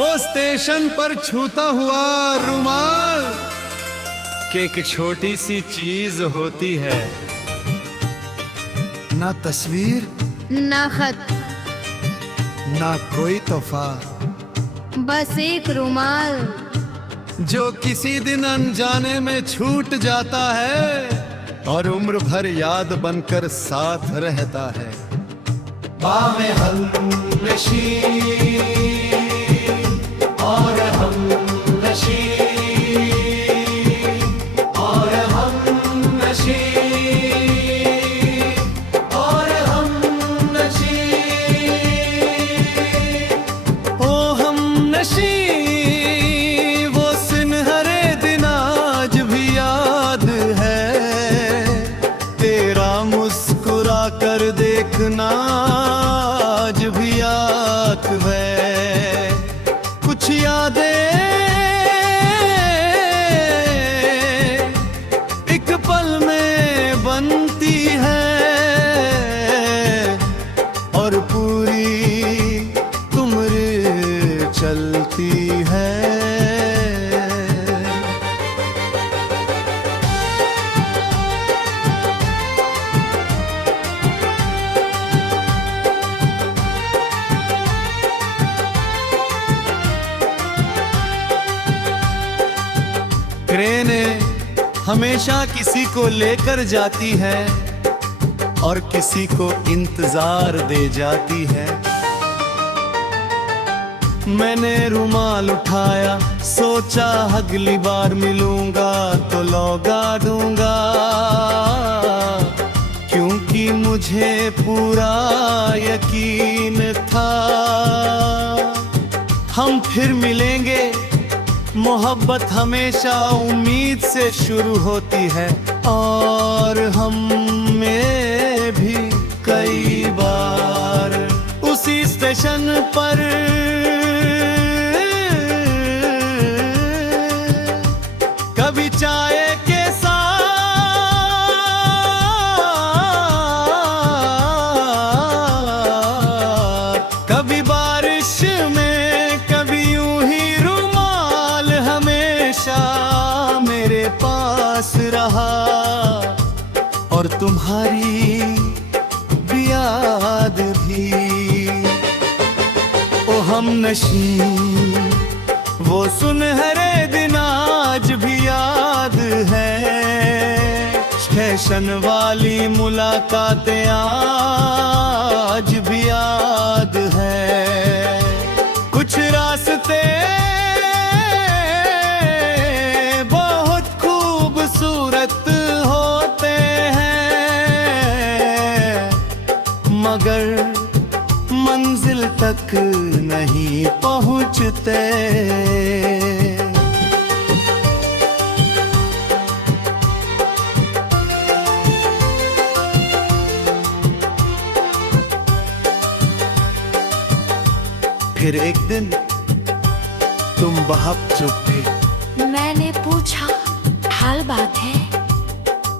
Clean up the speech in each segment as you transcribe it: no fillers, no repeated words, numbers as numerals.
वो स्टेशन पर छूता हुआ रुमाल कि एक छोटी सी चीज होती है, ना तस्वीर ना खत, ना कोई तोहफा, बस एक रुमाल जो किसी दिन अनजाने में छूट जाता है और उम्र भर याद बनकर साथ रहता है। बामें हमनशी और हमनशी और हमनशी और हमनशी, ओ हमनशी वो सुनहरे दिन आज भी याद है, तेरा मुस्कुरा कर देखना आज भी याद है। कुछ यादें एक पल में बनती है और पूरी उम्र चलती है। ट्रेनें हमेशा किसी को लेकर जाती है और किसी को इंतजार दे जाती है। मैंने रुमाल उठाया, सोचा अगली बार मिलूंगा तो लौटा दूंगा, क्योंकि मुझे पूरा यकीन था हम फिर मिलेंगे। मोहब्बत हमेशा उम्मीद से शुरू होती है और हम में भी कई बार उसी स्टेशन पर कभी चाय के साथ, कभी बारिश में, कभी यूं ही मेरे पास रहा और तुम्हारी भी याद भी। ओ हमनशी वो सुनहरे दिन आज भी याद है, स्टेशन वाली मुलाकातें आज भी याद है। कुछ रास्ते मगर मंजिल तक नहीं पहुंचते। फिर एक दिन तुम बहुत चुप थे। मैंने पूछा हाल बात है?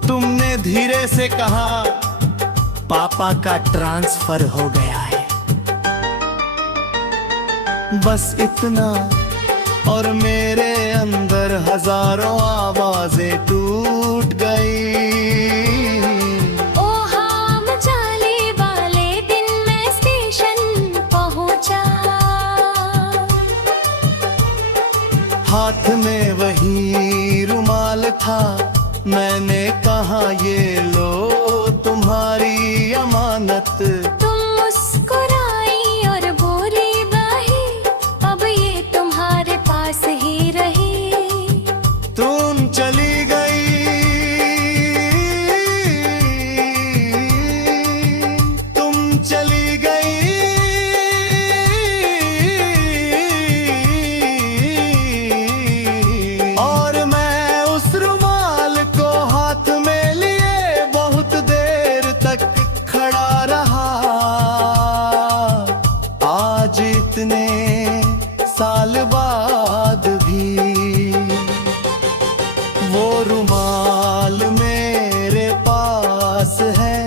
तुमने धीरे से कहा पापा का ट्रांसफर हो गया है, बस इतना, और मेरे अंदर हजारों आवाजें टूट गई। ओ हम जाने वाले दिन मैं स्टेशन पहुंचा, हाथ में वही रुमाल था, मैंने कहा ये लो तुम्हारी अमानत। तुम मुस्कुराई और बोली बाही, अब ये तुम्हारे पास ही रही। तुम चली गई, तुम चली गई और मैं उस रुमाल को हाथ में लिए बहुत देर तक खड़ा रहा। आज इतने साल बाद भी वो रुमाल मेरे पास है,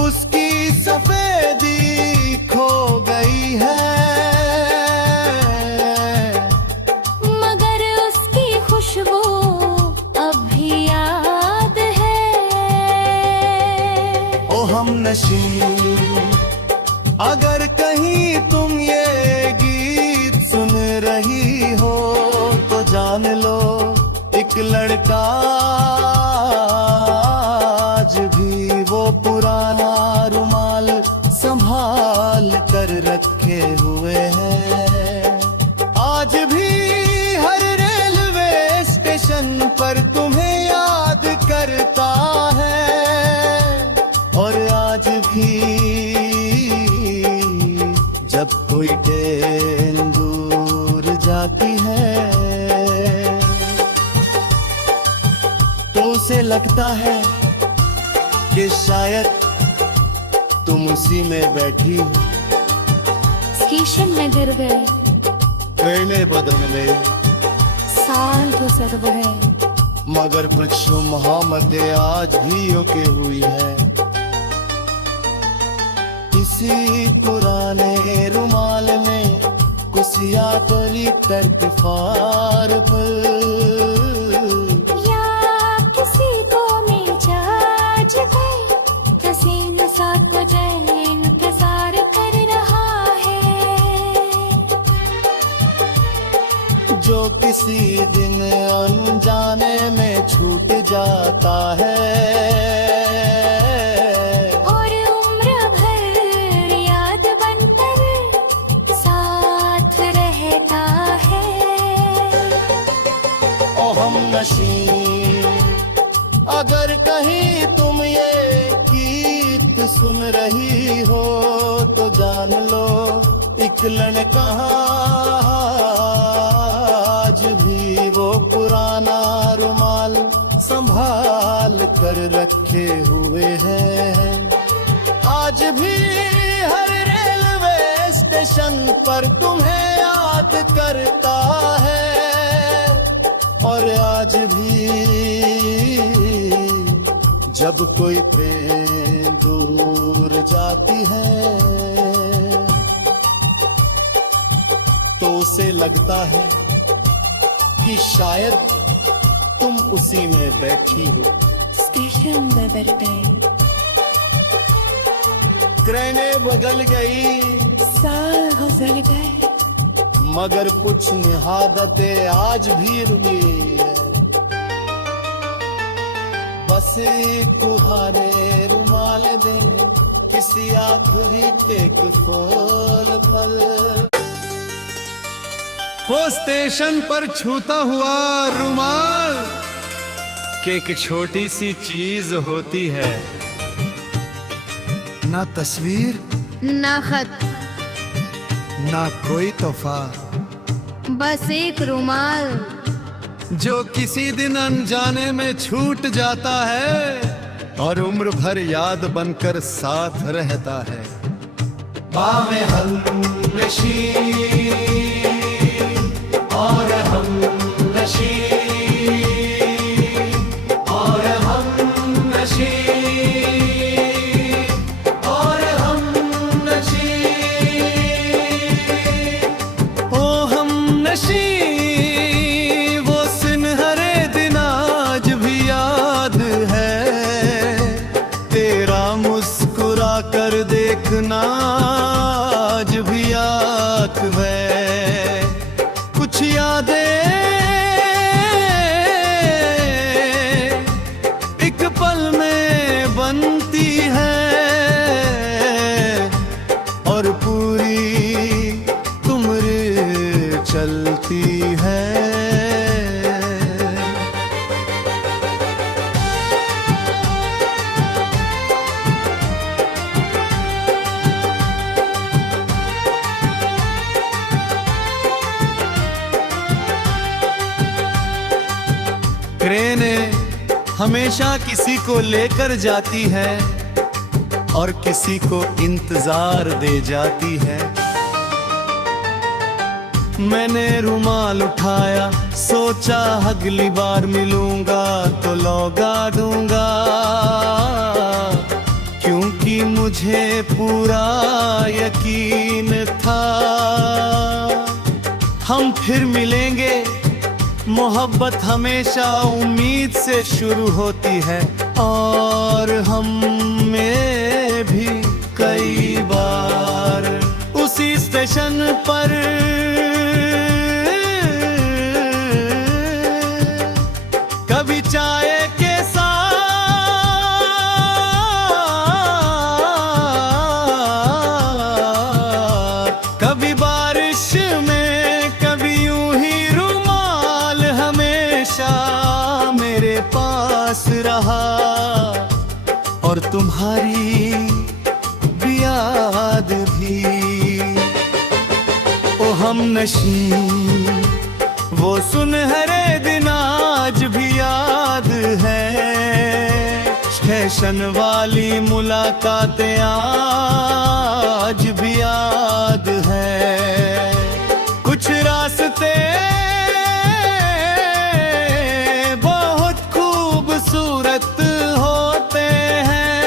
उसकी सफेदी खो गई है। नशीं। अगर कहीं तुम ये गीत सुन रही हो तो जान लो एक लड़का आज भी वो पुराना रुमाल संभाल कर रखे हुए है। आज भी हर रेलवे स्टेशन पर तुम्हें याद करता है। और आज भी जब कोई ट्रेन दूर जाती है तो उसे लगता है कि शायद तुम उसी में बैठी हो। स्टेशन नगर गए, ट्रेनें बदलने साल गुजर गए, मगर कुछ मोहम्मदें आज भी ओके हुई है। इसी पुराने रुमाल में कुसिया तरी तक फार पर या किसी को मिजाज गए, हसीन सा को जैन इंतजार कर रहा है। जो किसी दिन अनजाने में छूट जाता है और उम्र भर याद बनकर साथ रहता है। ओ हम नशीं, अगर कहीं तुम ये गीत सुन रही हो तो जान लो एक लड़का आज भी वो पुराना रुमाल संभाल कर रखे हुए है। आज भी हर रेलवे स्टेशन पर तुम्हें याद करता है। और आज भी जब कोई ट्रेन दूर जाती है तो उसे लगता है कि शायद तुम उसी में बैठी हो। स्टेशन बदल गए, ट्रेनें बदल गई, साल गुजर गए, मगर कुछ निहादतें आज भी रुकी है। बस एक कुहारे रुमाल दे किसी आखिरी टेक खोल पर। वो स्टेशन पर छूता हुआ रुमाल कि एक छोटी सी चीज होती है, ना तस्वीर ना खत, ना कोई तोहफा, बस एक रुमाल जो किसी दिन अनजाने में छूट जाता है और उम्र भर याद बनकर साथ रहता है। बामें हमनशी और हमनशी और हमनशी और हमनशी। ओ हमनशी वो सुनहरे दिन आज भी याद है। तेरा मुस्कुरा कर देखना आज भी याद है। कुछ यादें एक पल में बनती है और पूरी उम्र चलती है। ट्रेनें हमेशा किसी को लेकर जाती है और किसी को इंतजार दे जाती है। मैंने रुमाल उठाया, सोचा अगली बार मिलूंगा तो लौटा दूंगा, क्योंकि मुझे पूरा यकीन था हम फिर मिलेंगे। मोहब्बत हमेशा उम्मीद से शुरू होती है और हम में भी उसी स्टेशन पर कभी चाय के साथ, कभी बारिश में, कभी यूं ही रुमाल हमेशा मेरे पास रहा। और तुम्हारी याद भी, ओ हमनशी, वो सुनहरे दिन आज भी याद है। स्टेशन वाली मुलाकातें आज भी याद है। कुछ रास्ते बहुत खूबसूरत होते हैं,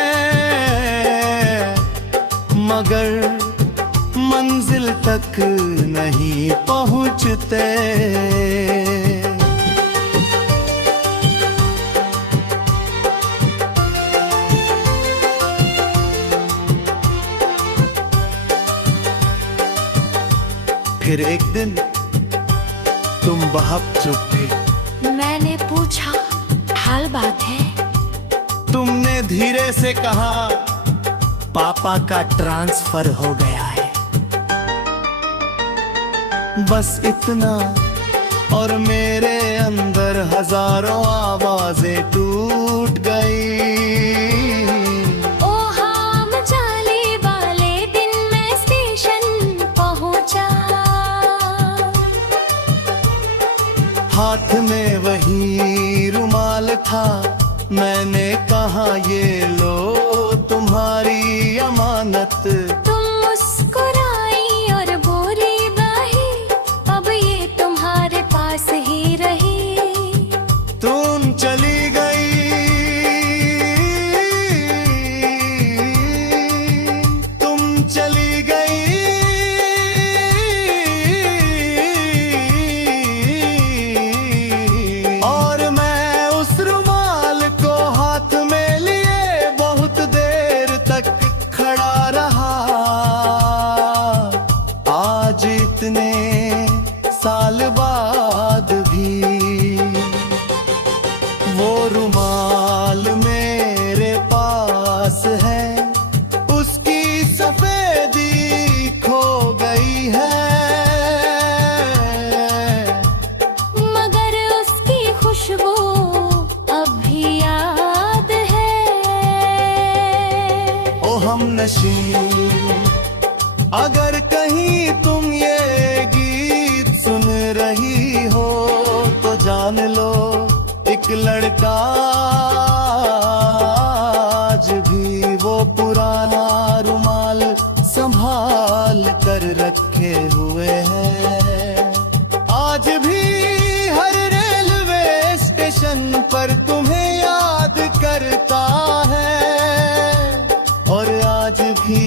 मगर मंजिल तक नहीं पहुंचते। फिर एक दिन तुम बहुत चुप थे। मैंने पूछा, हाल बात है? तुमने धीरे से कहा, पापा का ट्रांसफर हो गया है। बस इतना, और मेरे अंदर हजारों आवाजें टूट गई। ओ हम जाने वाले दिन मैं स्टेशन पहुंचा, हाथ में वही रुमाल था। मैंने कहा, ये लो तुम्हारी अमानत। तुम मुस्कुराई और बोली बाही, अब ये तुम्हारे पास ही रही। तुम चली गई, तुम चली गई, और मैं उस रुमाल को हाथ में लिए बहुत देर तक खड़ा रहा। आज इतने साल बाद भी वो रुमाल मेरे पास है। उसकी सफेदी खो गई है, मगर उसकी खुशबू अब भी याद है। ओ हमनशी, अगर कहीं तुम ये गीत सुन रही हो तो जान लो, एक लड़का आज भी वो पुराना रुमाल संभाल कर रखे हुए है। आज भी हर रेलवे स्टेशन पर तुम्हें याद करता है। और आज भी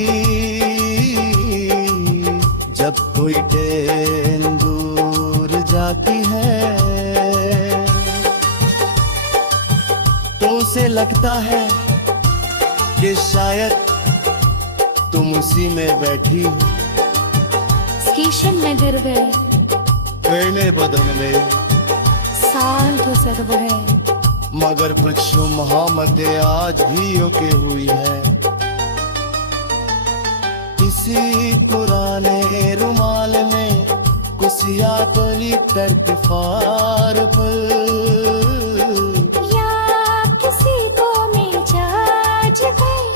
जब कोई ट्रेन दूर जाती है तो उसे लगता है कि शायद तुम उसी में बैठी हो। स्टेशन में गिर गए, ट्रेनें बदलने, साल गुजर गए, मगर कुछ मोहम्मदें आज भी के हुई है। इसी पुराने रुमाल में कुसिया परी तर्कफार पर, या किसी को में जाज गई,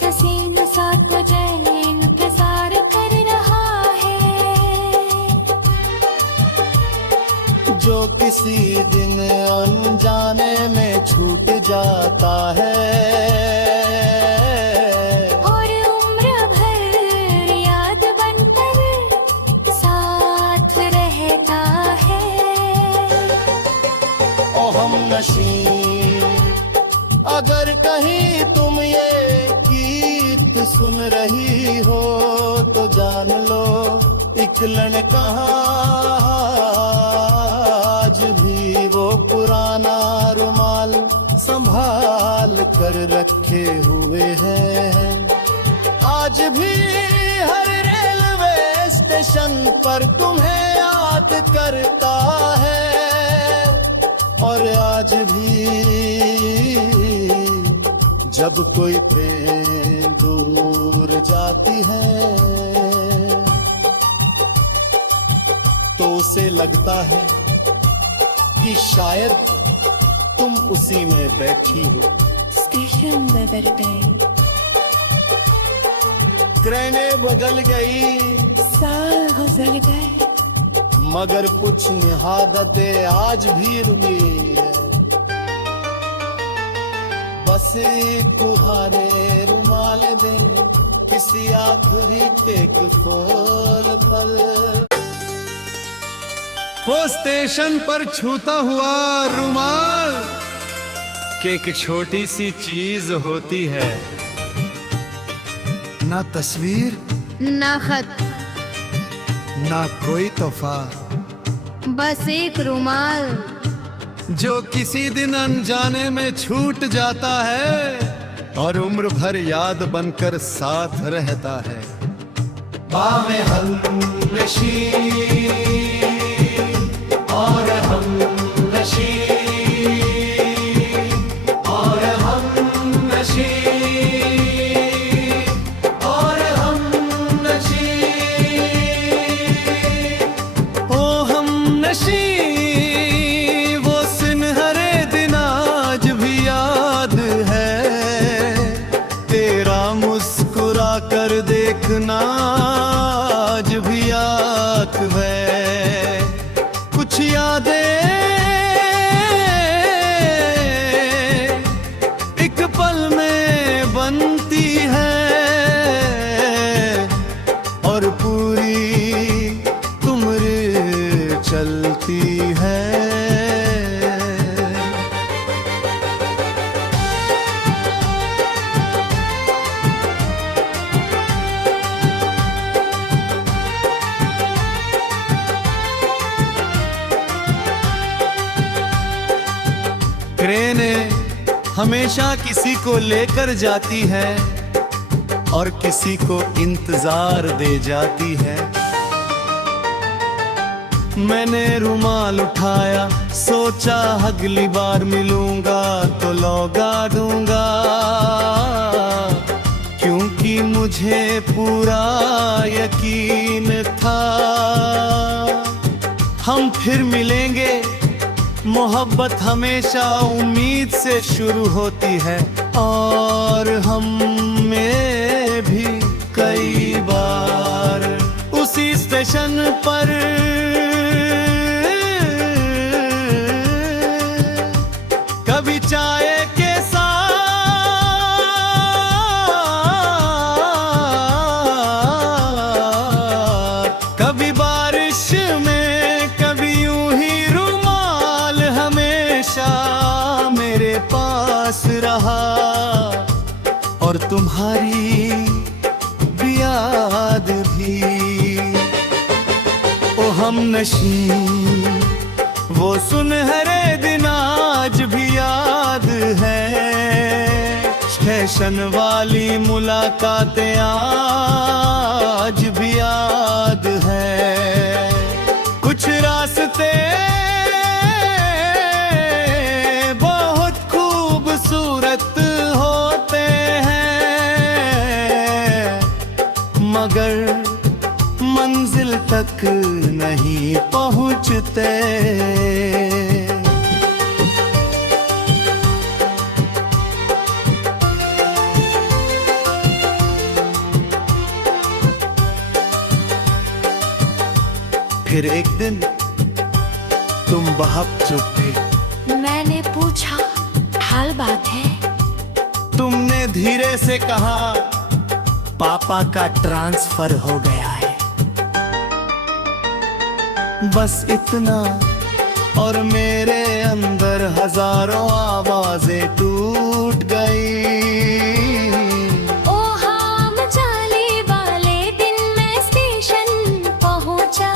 किसी न साथ तुझे इंतजार कर रहा है। जो किसी दिन अनजाने में छूट जाता है। अगर कहीं तुम ये गीत सुन रही हो तो जान लो, एक लड़का आज भी वो पुराना रुमाल संभाल कर रखे हुए हैं। आज भी हर रेलवे स्टेशन पर तुम्हें याद करता है, और आज भी जब कोई ट्रेन दूर जाती है तो उसे लगता है कि शायद तुम उसी में बैठी हो। स्टेशन बदल गए, ट्रेनें बदल गई, साल गुजर गए, मगर कुछ निहादतें आज भी रुकी है। बस एक कुहारे रुमाल दे, किसी आखिरी टेक खोल पर। वो स्टेशन पर छूता हुआ रुमाल कि एक छोटी सी चीज होती है, ना तस्वीर ना खत, ना कोई तोहफा, बस एक रुमाल जो किसी दिन अनजाने में छूट जाता है और उम्र भर याद बनकर साथ रहता है। बामें हमनशी और हमनशी और हमनशी और हमनशी, ओ हमनशी वो सुनहरे दिन आज भी याद है, तेरा मुस्कुरा कर देखना आज भी याद है। कुछ यादें एक पल में बनती है और पूरी उम्र चलती है। ट्रेनें हमेशा किसी को लेकर जाती है और किसी को इंतजार दे जाती है। मैंने रुमाल उठाया, सोचा अगली बार मिलूंगा तो लौटा दूंगा, क्योंकि मुझे पूरा यकीन था हम फिर मिलेंगे। मोहब्बत हमेशा उम्मीद से शुरू होती है और हम में भी कई बार उसी स्टेशन पर कभी चाय के साथ, कभी बारिश में, कभी यूं ही रुमाल हमेशा मेरे पास रहा, और तुम्हारी भी याद भी। ओ हमनशी वो सुनहरे दिन आज भी याद है, स्टेशन वाली मुलाकातें आज भी याद है। कुछ रास्ते बहुत खूबसूरत होते हैं, मगर मंजिल तक नहीं पहुंचते। फिर एक दिन तुम बहुत चुप थे। मैंने पूछा, हाल बात है? तुमने धीरे से कहा, पापा का ट्रांसफर हो गया है। बस इतना, और मेरे अंदर हजारों आवाजें टूट गई। ओ हम जाने वाले दिन मैं स्टेशन पहुंचा,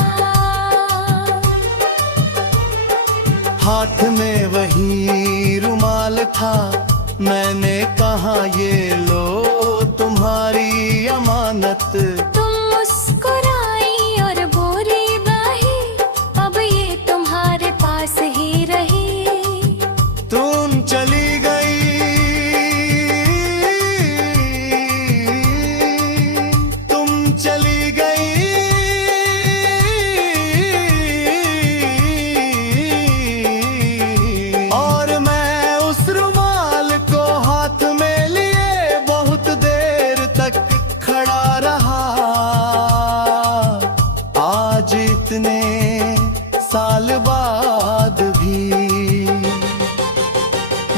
हाथ में वही रुमाल था, मैंने कहा ये लो तुम्हारी अमानत। तुम मुस्कुराई और आज इतने साल बाद भी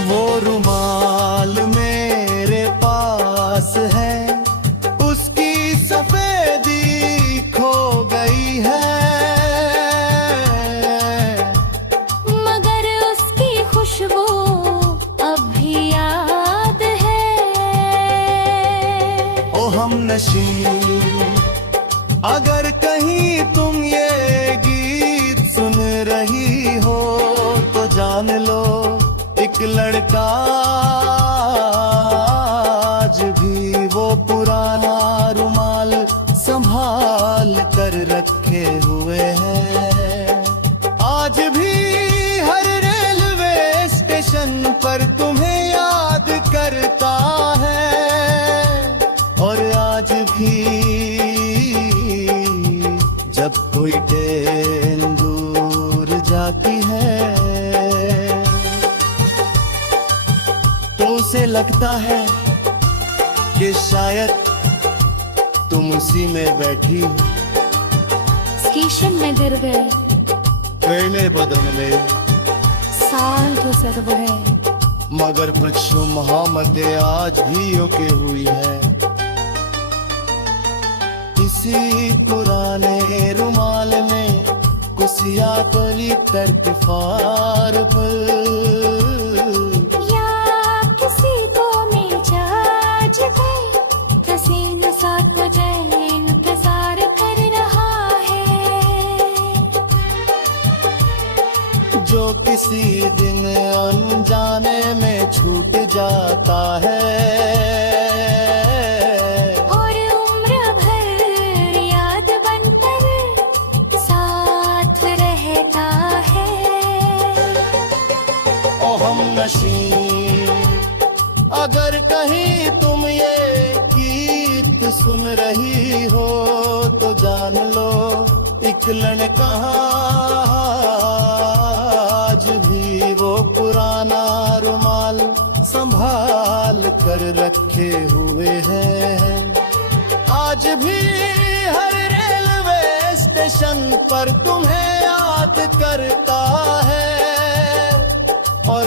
वो रुमाल मेरे पास है, उसकी सफेदी खो गई है, मगर उसकी खुशबू अब भी याद है। ओ हमनशी, अगर कहीं तुम ये गीत सुन रही हो तो जान लो, एक लड़का आज भी वो पुराना रुमाल संभाल कर रखे हुए है। आज भी हर रेलवे स्टेशन पर तुम्हें याद करता है, और आज भी जब कोई ट्रेन दूर जाती है तो उसे लगता है कि शायद तुम उसी में बैठी हो। स्टेशन में गिर गए, ट्रेनें बदन में साल गुजर गए, मगर कुछ मोहम्मदें आज भी ओके हुई है। इसी पुराने रुमाल में कुसिया करी तरतीफार पर, या किसी को में जाज गए, कसीन सा तुझे इंतजार कर रहा है। जो किसी दिन अनजाने में छूट जाता है, और उम्र भर याद बनकर साथ रहता है। ओ हमनशी, अगर कहीं तुम ये गीत सुन रही हो तो जान लो, एक लड़का आज भी वो पुराना रुमाल संभाल कर रखे हुए हैं। आज भी हर रेलवे स्टेशन पर तुम्हें याद करता है, और